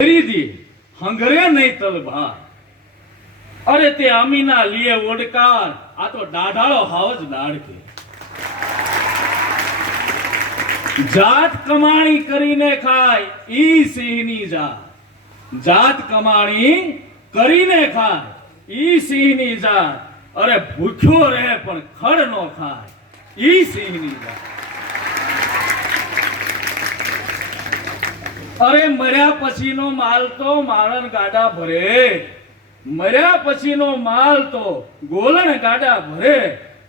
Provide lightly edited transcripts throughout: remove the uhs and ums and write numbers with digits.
दी हंगरे नहीं तलवार। अरे ते अमीना लिए ओडकार आ तो डाढाळो हावज लाडके। जात कमाणी करीने खाय ई सिंहनी जात। जात कमाणी करीने खाय ई सिंहनी जात। अरे भूख्यो रहे पण खड़ नो खाय ई सिंहनी जात। अरे मर्या पछीनो माल तो मारण गाडा भरे। मर्या पछीनो माल तो गोलन गाडा भरे।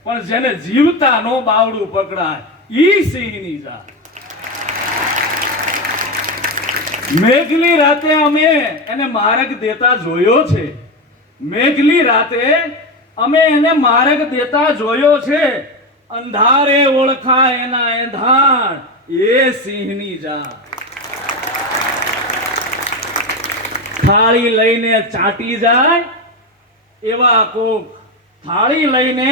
पण जेने जीवता नो बावडू पकड़ाय ई सिंहनी जात। मेघली राते अमे एने मार्ग देता जोयो छे। मेघली राते अमे एने मार्ग देता जोयो छे। अंधारे ओळखा एना एंधाण ए सिंहनी जात। थाળી લઈને ચાટી જાય એવા કોક, થાળી લઈને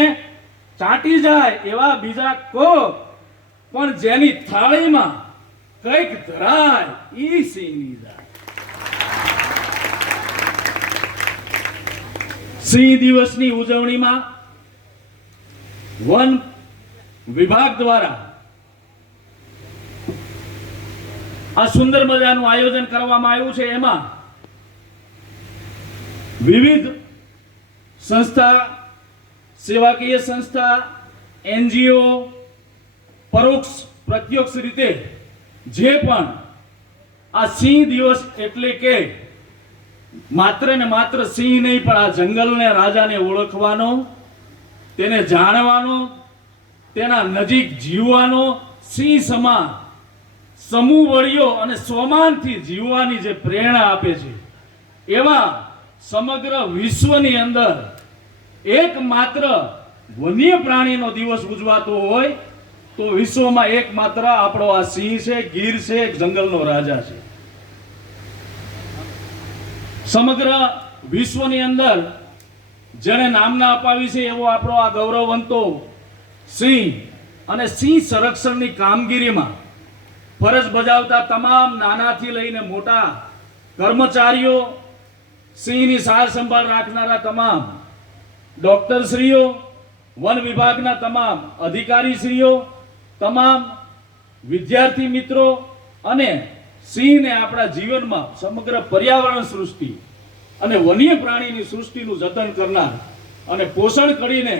ચાટી જાય એવા બીજા કોક, પણ જેની થાળીમાં કંઈક ધરાય ઈ સિંહની જાય। સિંહ દિવસની ઉજવણીમાં વન વિભાગ દ્વારા આ સુંદર મજાનું આયોજન કરવામાં આવ્યું છે। એમાં विविध संस्था, सेवाकीय संस्था, एनजीओ परोक्ष प्रत्यक्ष रीते जे पण आ सिंह दिवस एटले के मात्र ने मात्र सिंह नहीं पण आ जंगल ने राजा ने ओळखवानो, तेने जाणवानो, तेना नजीक जीववानो, सिंह समा समूह वळियो अने सोमानथी जीववानी जे प्रेरणा आपे छे एवा समग्र विश्वनी अंदर एकमात्र वन्य प्राणीनो दिवस उजवातो होय तो विश्वमां एकमात्र आपणो आ सिंह छे, गीर छे, जंगलनो राजा छे। समग्र विश्वनी अंदर जेने नामना अपावी छे एवो आपणो आ गौरववंतो सिंह अने सिंह संरक्षणनी कामगीरीमां फरज बजावता तमाम नानाथी लईने मोटा कर्मचारीओ, सिंहनी सार संभाळ राखनारा तमाम डॉक्टर श्रीओ, वन विभागना तमाम अधिकारी श्रीओ, तमाम विद्यार्थी मित्रों अने सिंह ने आपणा जीवनमां समग्र पर्यावरण सृष्टि अने वन्य प्राणीनी सृष्टिनुं जतन करनार अने पोषण करीने